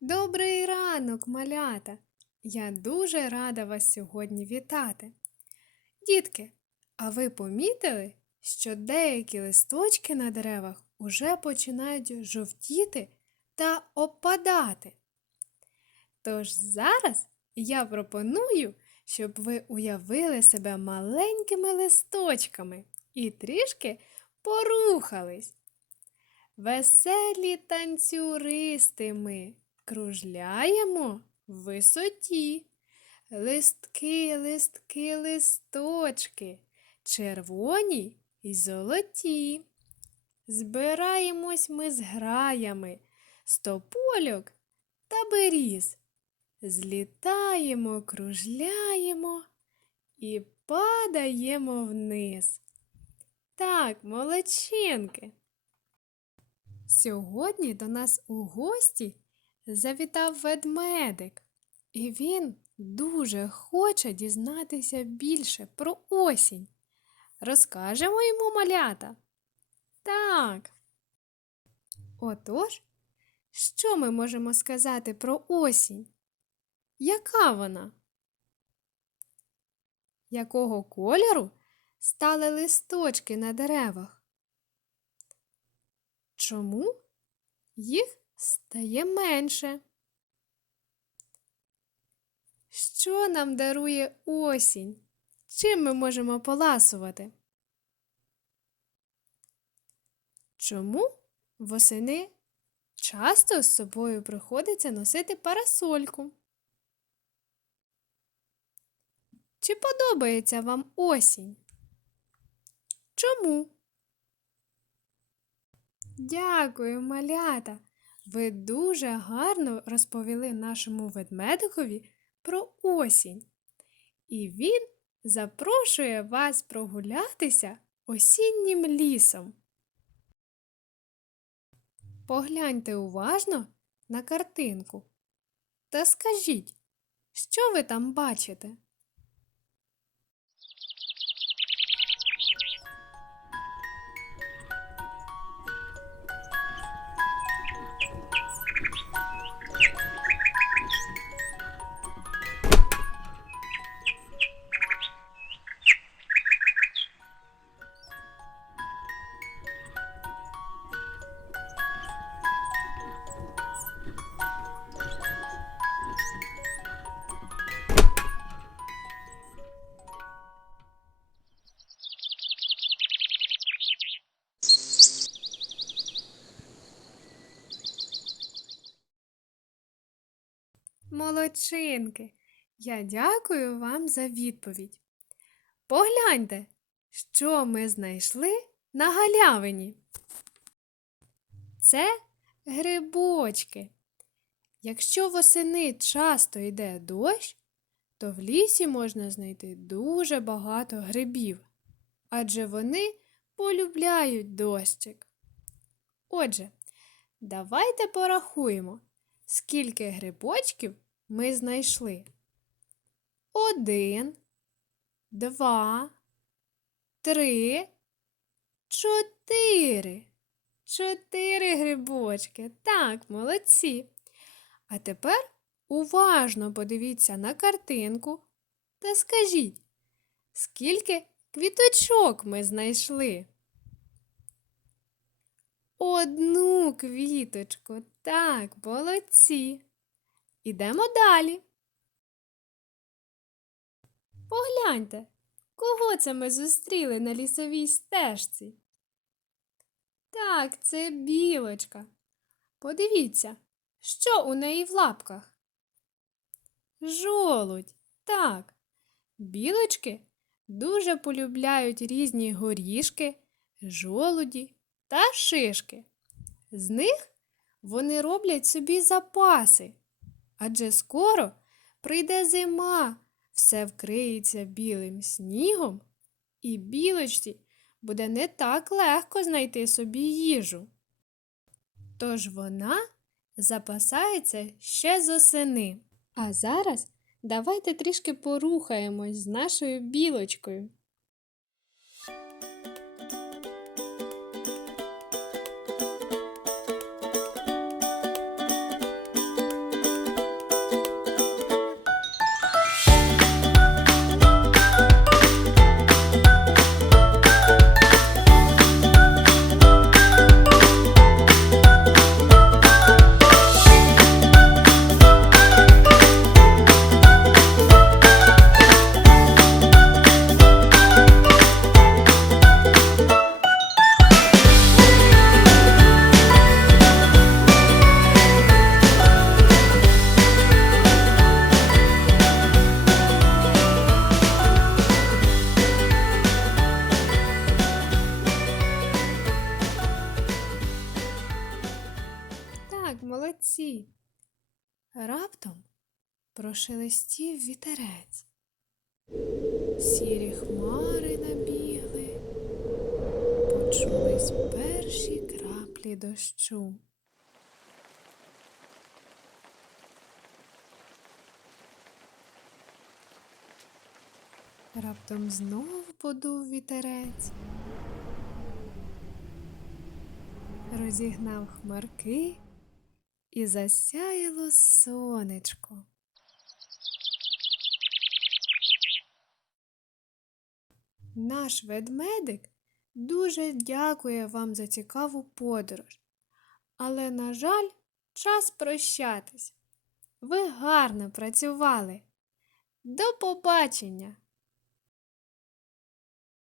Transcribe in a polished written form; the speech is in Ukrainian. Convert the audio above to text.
Добрий ранок, малята! Я дуже рада вас сьогодні вітати. Дітки, а ви помітили, що деякі листочки на деревах уже починають жовтіти та опадати? Тож зараз я пропоную, щоб ви уявили себе маленькими листочками і трішки порухались. Веселі танцюристи ми кружляємо в висоті. Листки, листки, листочки, червоні й золоті. Збираємось ми з граями, з топольок та беріз. Злітаємо, кружляємо і падаємо вниз. Так, молодчинки! Сьогодні до нас у гості завітав ведмедик, і він дуже хоче дізнатися більше про осінь. Розкажемо йому, малята? Так. Отож, що ми можемо сказати про осінь? Яка вона? Якого кольору стали листочки на деревах? Чому їх стає менше? Що нам дарує осінь? Чим ми можемо поласувати? Чому восени часто з собою приходиться носити парасольку? Чи подобається вам осінь? Чому? Дякую, малята! Ви дуже гарно розповіли нашому ведмедикові про осінь. І він запрошує вас прогулятися осіннім лісом. Погляньте уважно на картинку та скажіть, що ви там бачите? Молодчинки! Я дякую вам за відповідь. Погляньте, що ми знайшли на галявині. Це грибочки. Якщо восени часто йде дощ, то в лісі можна знайти дуже багато грибів, адже вони полюбляють дощик. Отже, давайте порахуємо, скільки грибочків ми знайшли. 1, 2, 3, 4. 4 грибочки. Так, молодці. А тепер уважно подивіться на картинку та скажіть, скільки квіточок ми знайшли? 1 квіточку. Так, молодці. Ідемо далі. Погляньте, кого це ми зустріли на лісовій стежці? Так, це білочка. Подивіться, що у неї в лапках? Жолудь. Так, білочки дуже полюбляють різні горішки, жолуді та шишки. З них вони роблять собі запаси, адже скоро прийде зима, все вкриється білим снігом, і білочці буде не так легко знайти собі їжу. Тож вона запасається ще з осени. А зараз давайте трішки порухаємось з нашою білочкою. Раптом прошелестів вітерець. Сірі хмари набігли, почулись перші краплі дощу. Раптом знов подув вітерець, розігнав хмарки і засяяло сонечко. Наш ведмедик дуже дякує вам за цікаву подорож. Але, на жаль, час прощатись. Ви гарно працювали. До побачення!